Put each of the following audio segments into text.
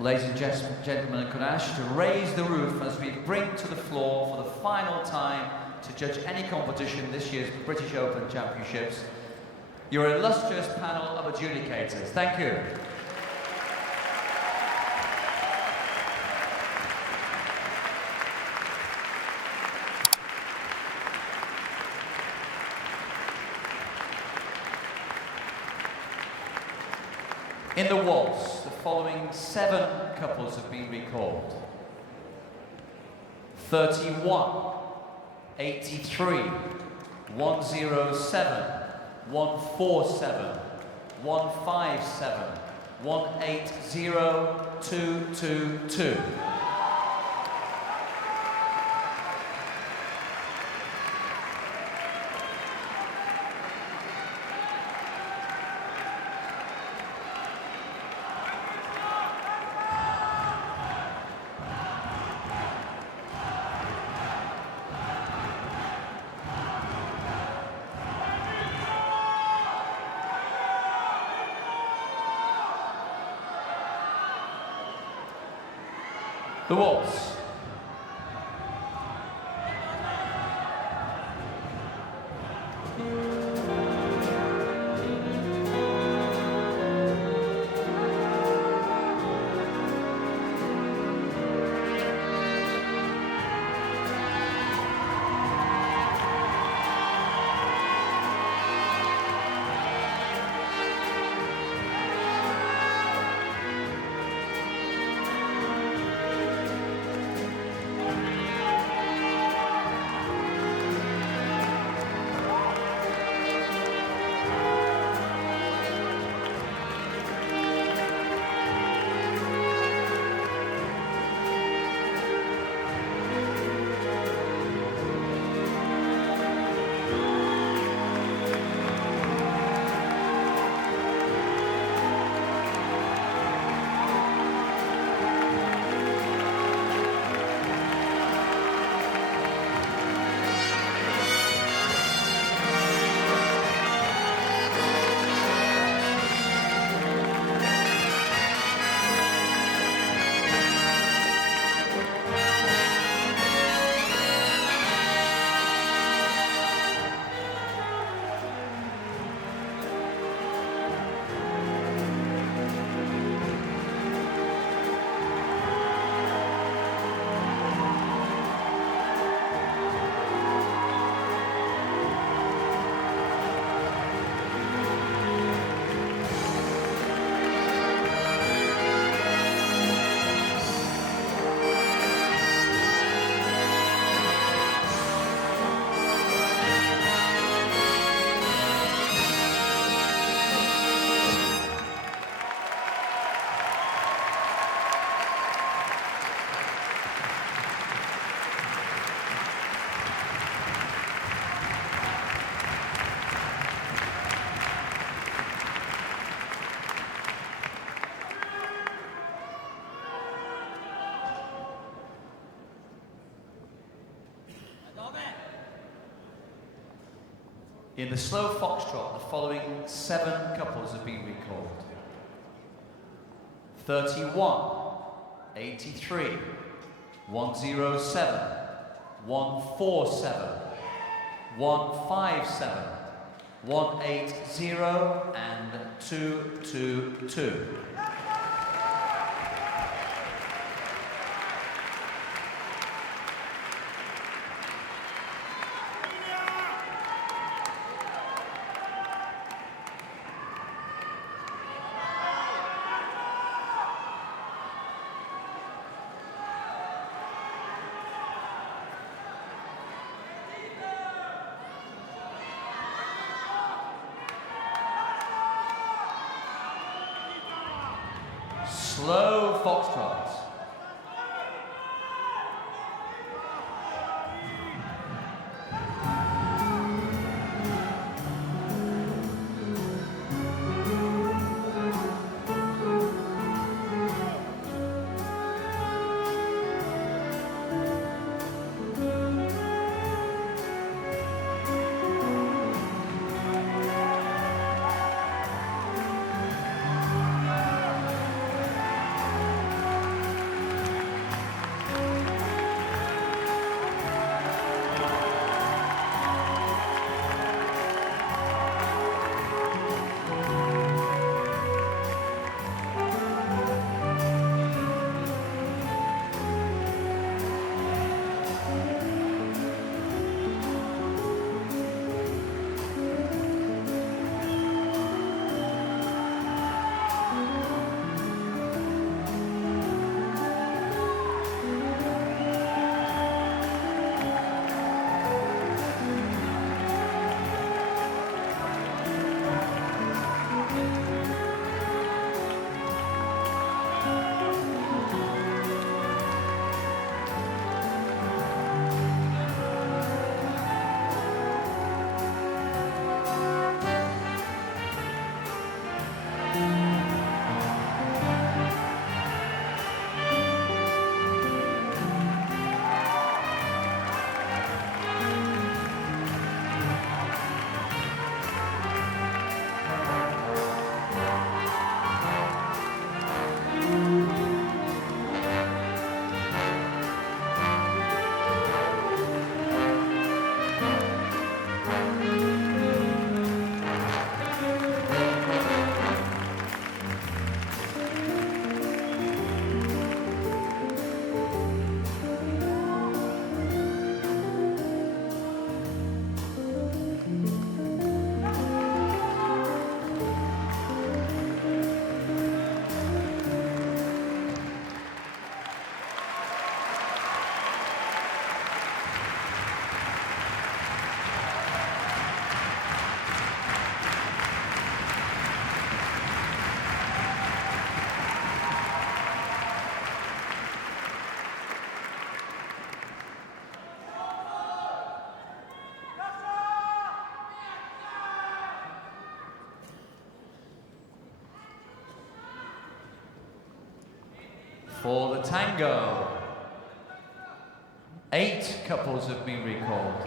Ladies and gentlemen, could I ask you to raise the roof as we bring to the floor for the final time to judge any competition this year's British Open Championships, your illustrious panel of adjudicators. Thank you. In the waltz, the following 7 couples have been recalled. 31, 83, 107, 147, 157, 180, 222. The waltz. In the slow foxtrot, the following 7 couples have been recalled. 31, 83, 107, 147, 157, 180, and 222. Slow foxtrot. For the tango, 8 couples have been recalled.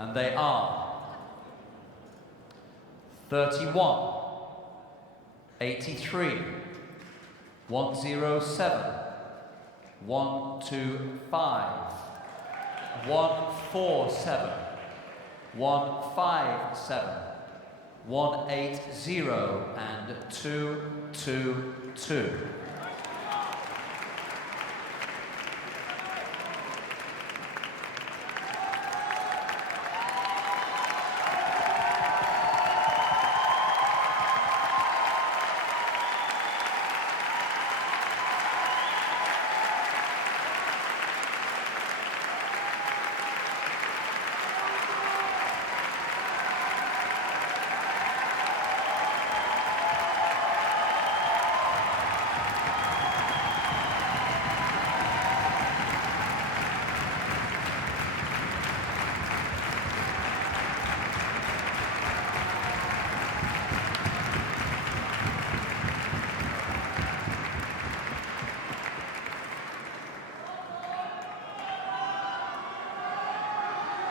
And they are 31, 83, 107, 125, 147, 157, 180, and 222.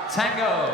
Tango.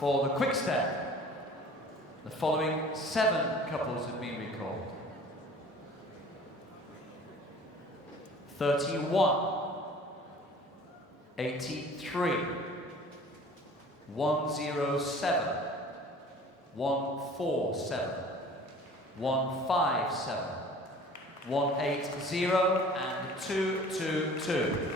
For the quick step, the following 7 couples have been recalled. 31, 83, 107, 147, 157, 180, and 222.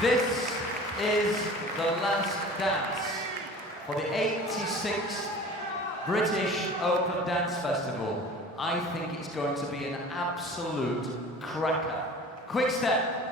This is the last dance for the 86th British Open Dance Festival. I think it's going to be an absolute cracker. Quick step.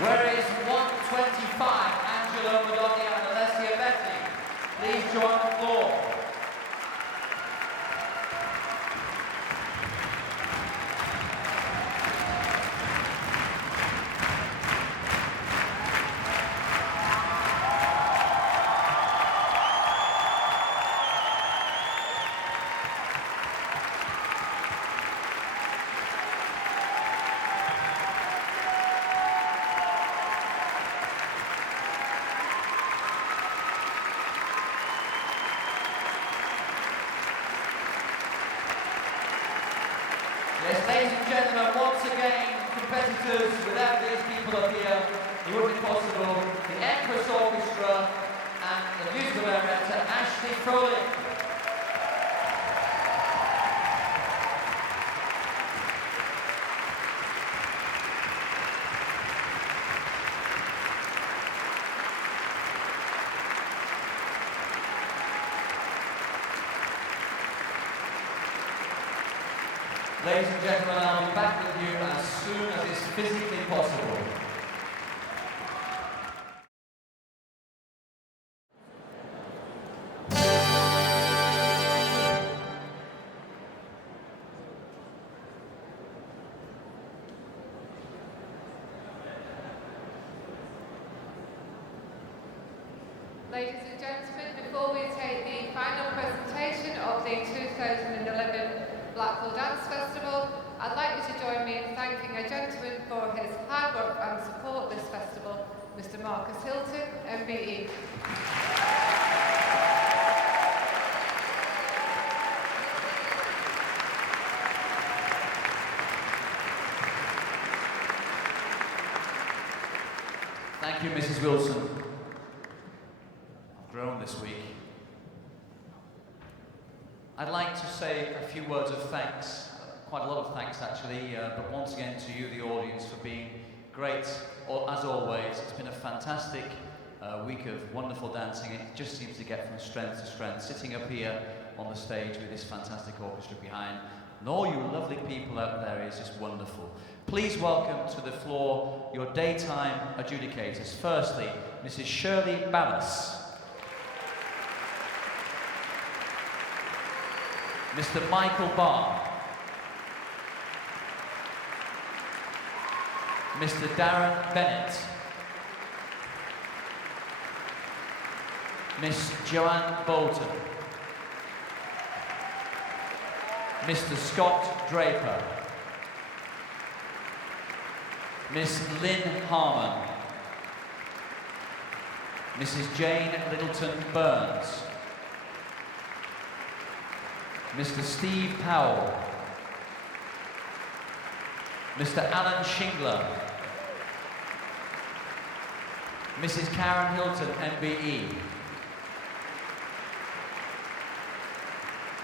Where is 125, Angelo Madonni and Alessia Betty? Please join the floor. Yes, ladies and gentlemen, once again, competitors, without these people up here, it wouldn't be possible. The Empress Orchestra and the musical director, Ashley Froling. Ladies and gentlemen, I'll be back with you as soon as it's physically possible. Ladies and gentlemen, before we take the final presentation of the 2011 Blackpool Dance Festival, I'd like you to join me in thanking a gentleman for his hard work and support this festival, Mr. Marcus Hilton, MBE. Thank you, Mrs. Wilson. I've grown this week. I'd like to say a few words of thanks, quite a lot of thanks actually, but once again to you, the audience, for being great, as always. It's been a fantastic week of wonderful dancing. It just seems to get from strength to strength. Sitting up here on the stage with this fantastic orchestra behind, and all you lovely people out there is just wonderful. Please welcome to the floor your daytime adjudicators. Firstly, Mrs. Shirley Ballas, Mr. Michael Barr, Mr. Darren Bennett, Miss Joanne Bolton, Mr. Scott Draper, Miss Lynn Harmon, Mrs. Jane Littleton Burns, Mr. Steve Powell, Mr. Alan Shingler, Mrs. Karen Hilton, MBE,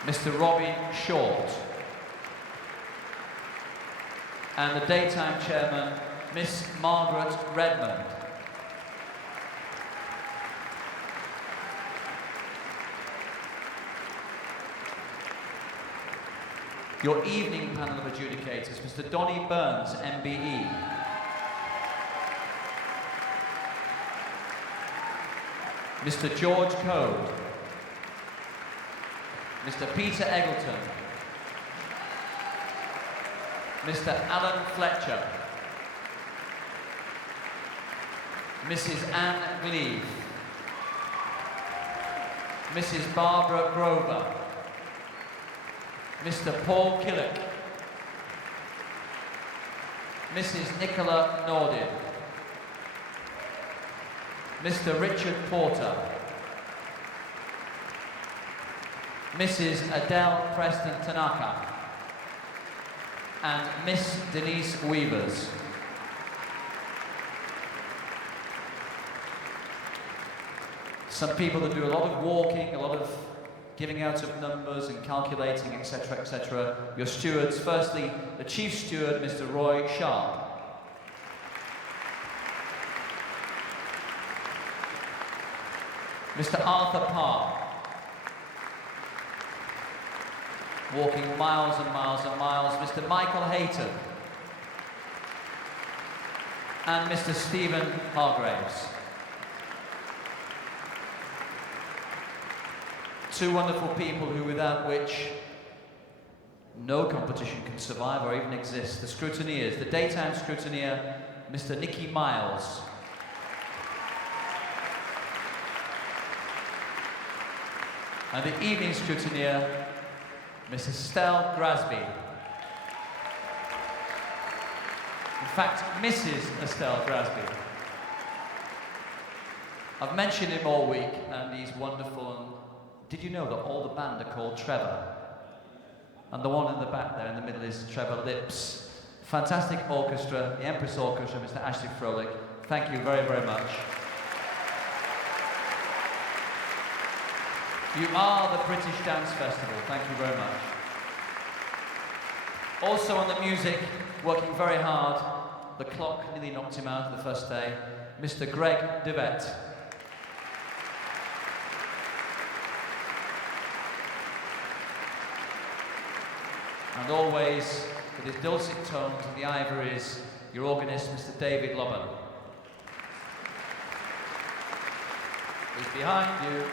Mr. Robin Short, and the daytime chairman, Miss Margaret Redmond. Your evening panel of adjudicators, Mr. Donny Burns, MBE. Mr. George Code. Mr. Peter Eggleton. Mr. Alan Fletcher. Mrs. Anne Gleave. Mrs. Barbara Grover. Mr. Paul Killick, Mrs. Nicola Nordin, Mr. Richard Porter, Mrs. Adele Preston Tanaka, and Miss Denise Weavers. Some people that do a lot of walking, a lot of giving out of numbers and calculating, etc., etc. Your stewards, firstly, the chief steward, Mr. Roy Sharp. Mr. Arthur Parr, walking miles and miles and miles. Mr. Michael Hayton, and Mr. Stephen Hargraves. Two wonderful people who, without which no competition can survive or even exist. The scrutineers, the daytime scrutineer, Mr. Nicky Miles. And the evening scrutineer, Mrs. Estelle Grasby. In fact, Mrs. Estelle Grasby. I've mentioned him all week, and he's wonderful. And did you know that all the band are called Trevor? And the one in the back there in the middle is Trevor Lips. Fantastic orchestra, the Empress Orchestra, Mr. Ashley Froelich. Thank you very, very much. You are the British Dance Festival. Thank you very much. Also on the music, working very hard, the clock nearly knocked him out the first day, Mr. Greg Devet. And always, with his dulcet tones and the ivories, your organist, Mr. David Lobban. He's behind you.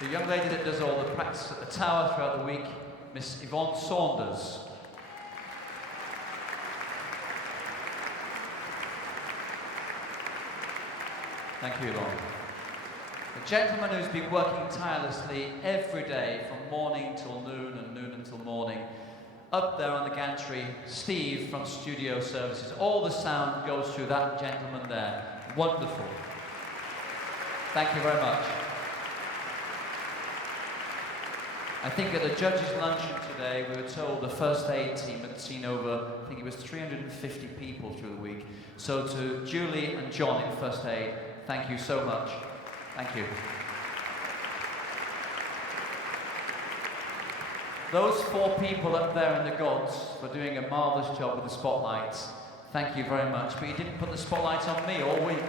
The young lady that does all the practice at the Tower throughout the week, Miss Yvonne Saunders. Thank you, Yvonne. The gentleman who's been working tirelessly every day from morning till noon and noon until morning, up there on the gantry, Steve from Studio Services. All the sound goes through that gentleman there. Wonderful. Thank you very much. I think at the judges' luncheon today, we were told the first aid team had seen over, I think it was 350 people through the week. So to Julie and John in first aid, thank you so much. Thank you. Those 4 people up there in the gods were doing a marvellous job with the spotlights. Thank you very much. But you didn't put the spotlight on me all week.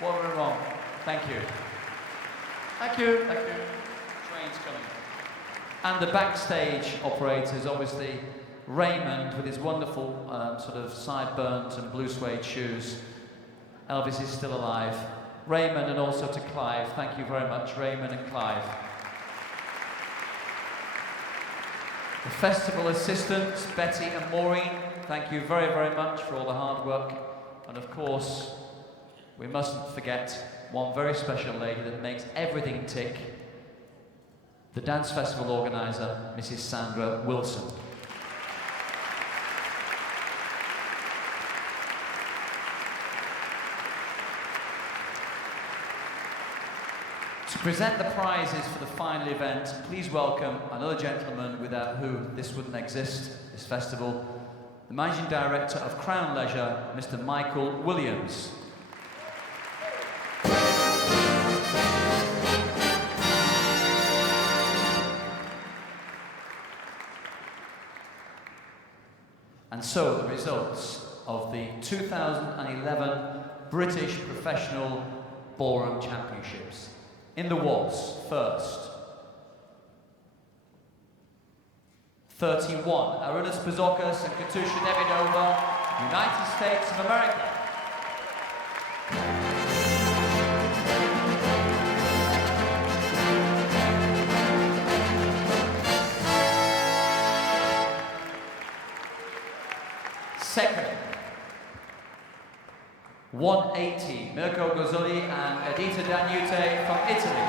What went wrong? Thank you. Thank you. Thank you. Train's coming. And the backstage operators, obviously, Raymond with his wonderful sort of sideburns and blue suede shoes. Elvis is still alive. Raymond, and also to Clive. Thank you very much, Raymond and Clive. The festival assistants, Betty and Maureen, thank you very, very much for all the hard work. And of course, we mustn't forget one very special lady that makes everything tick. The dance festival organizer, Mrs. Sandra Wilson. To present the prizes for the final event, please welcome another gentleman without whom this wouldn't exist, this festival, the Managing Director of Crown Leisure, Mr. Michael Williams. And so the results of the 2011 British Professional Ballroom Championships. In the waltz, first. 31, Arunas Pizzokas and Katusha Davidova, United States of America. Second, 180, Mirko Gozzoli and Edita Danute from Italy.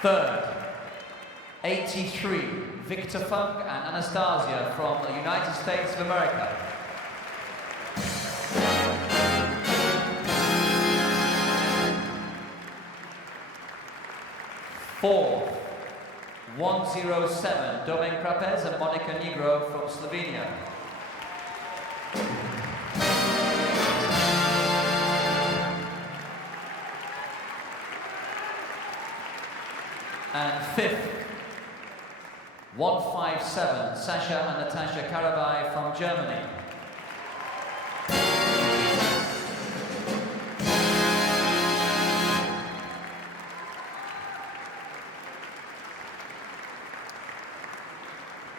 Third, 83, Victor Funk and Anastasia from the United States of America. Fourth, 107, Domen Krapez and Monica Negro from Slovenia. And fifth, 157, Sasha and Natasha Karabai from Germany.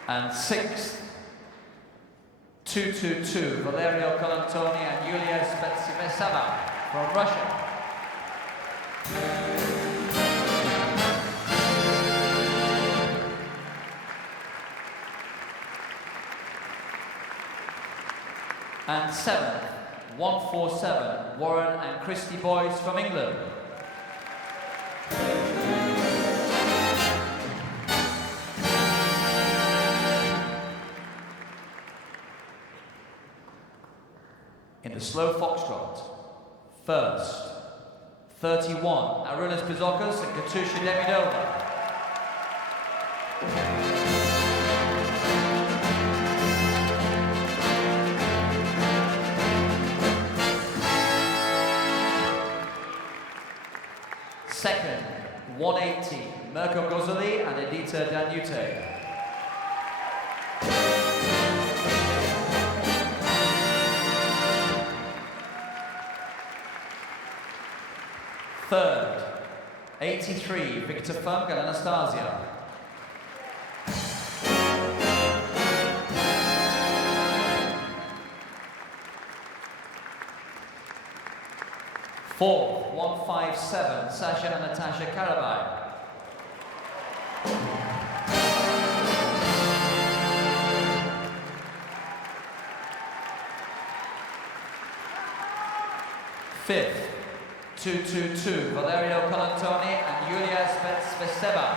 And sixth, 222, Valerio Colantoni and Yulia Spetsivesava from Russia. And seventh, 147, Warren and Christy Boyce from England. In the slow foxtrot, first, 31, Arunas Pizzokas and Katusha Davidova. Second, 180, Mirko Gozzoli and Edita Danute. Third, 83, Victor Funk and Anastasia. Fourth, 157, Sasha and Natasha Karabai. Fifth, 222, Valerio Colantoni and Yulia Spetsveseva.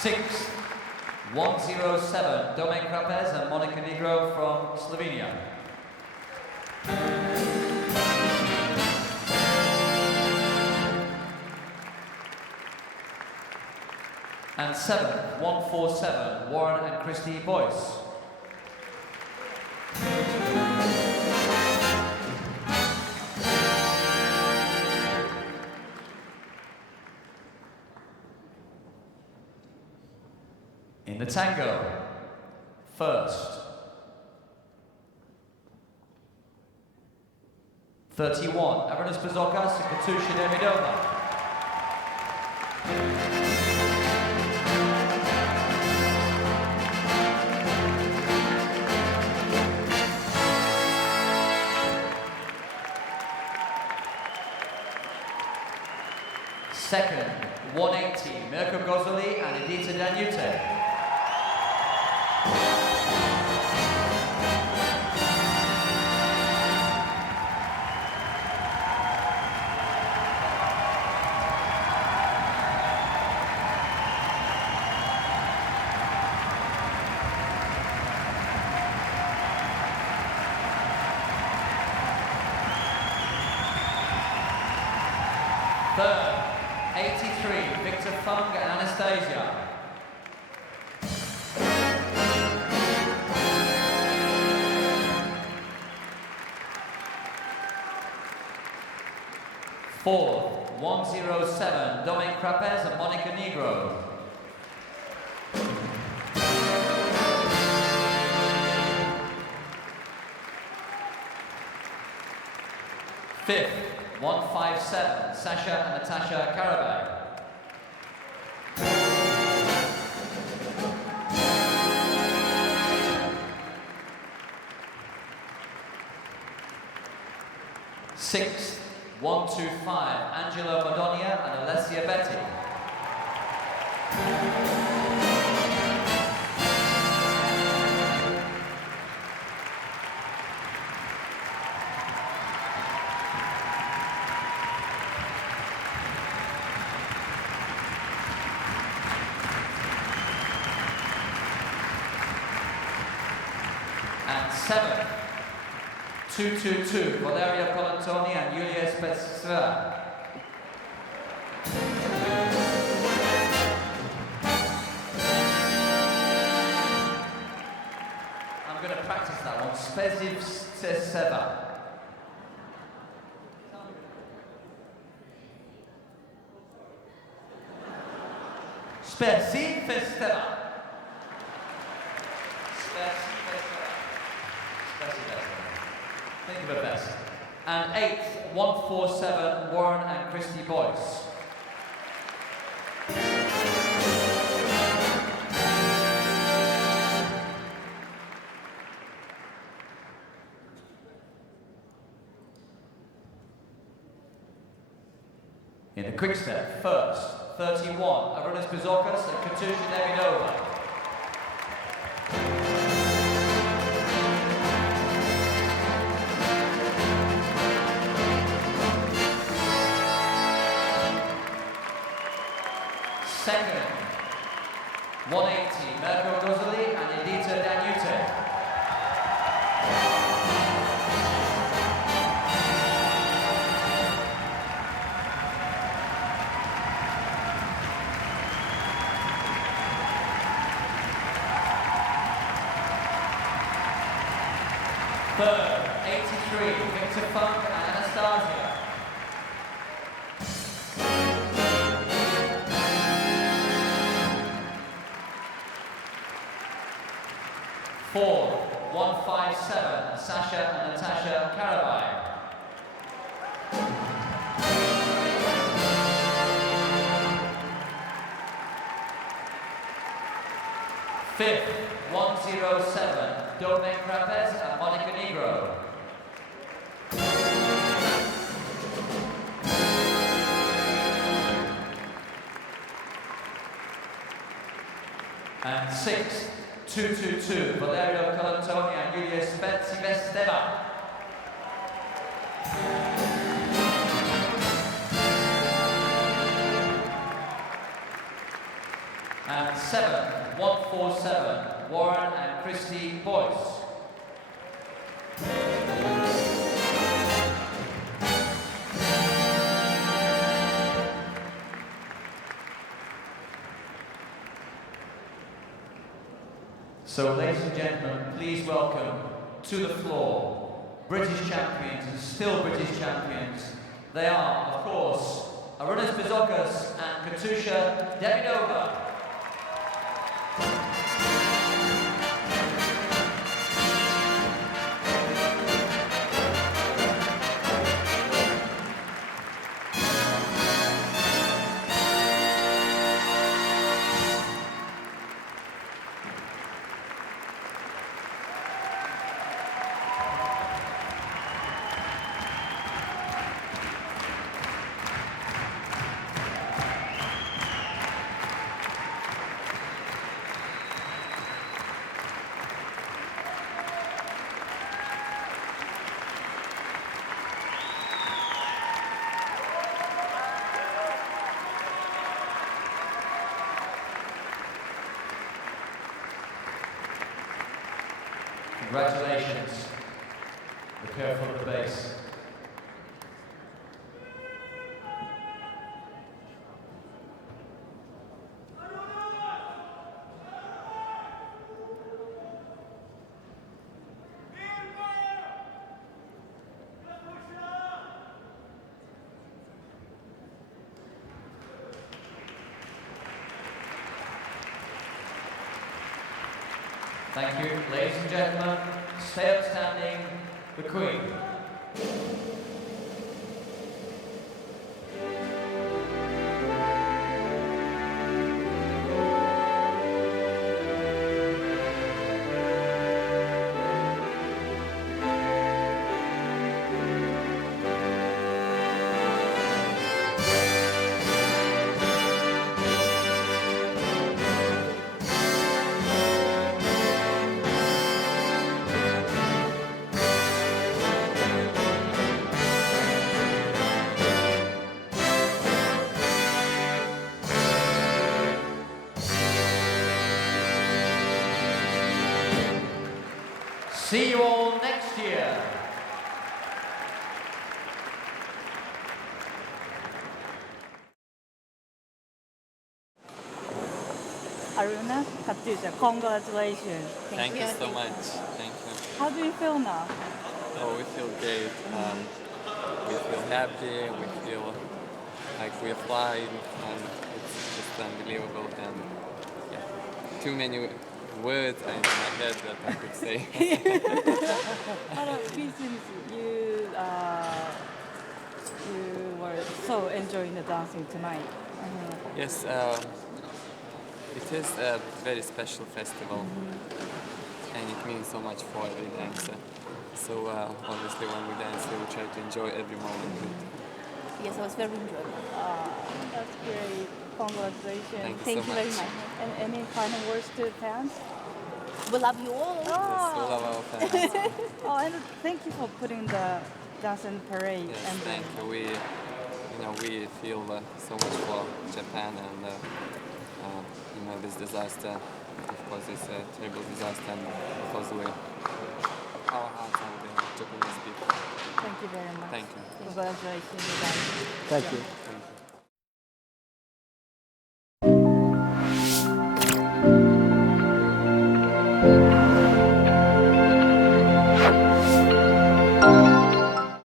Sixth, 107, Domen Krapez and Monica Negro from Slovenia. And seventh, 147, Warren and Christy Boyce. In the tango, first, 31, Avranis Bazokas and Katusha Demidova. Second, 180, Mirko Gozoli and Edita Danute. Third, 83, Victor Fung and Anastasia. Fourth, 107, Domen Krapez and Monica Negro. Fifth, 157, Sasha and Natasha Karabay. Sixth, 125, Angelo Madonia and Alessia Betty. And seventh, 222, Valeria Colantoni and Yulia Spetsova. I'm going to practice that one. Spetsova. Spetsova. Think of it best. And eighth, 147, Warren and Christy Boyce. In the quick step, first, 31, Avranis Bazokas and Katusha Demidova. Second, 180, Mirko Gozoli and Edita Danute. Third, 83, Victor Funk and Anastasia. Fourth, 157, Sasha and Natasha Karabay. Fifth, 107, Domen Krapez and Monica Negro. And sixth, 222, Valerio Colantoni and Yulia Spetsova. and 147, Warren and Christy Boyce. So, ladies and gentlemen, please welcome to the floor British champions and still British champions. They are, of course, Arunas Bizokas and Katusha Demidova. Congratulations. Be careful of the base. Thank you, ladies and gentlemen. Stay upstanding, the Queen. See you all next year. Aruna, Katusha, congratulations. Thank you so much. Thank you. How do you feel now? Oh, we feel great. We feel happy. We feel like we're flying, and it's just unbelievable. And yeah, too many words in my head that I could say. You were so enjoying the dancing tonight. Yes, it is a very special festival, and it means so much for every dancer. So obviously when we dance, we try to enjoy every moment. Yes, I was very enjoyable. That's great. Congratulations. Thank you Thank so you much. very much. And any final words to fans? We love you all. Yes, we love our fans. Oh, and thank you for putting the dance and parade. Yes, and thank you. We feel so much for Japan, and this disaster, of course, is a terrible disaster, and because our hearts are with the Japanese people. Thank you very much. Thank you. Congratulations, guys. Thank you. Thank you.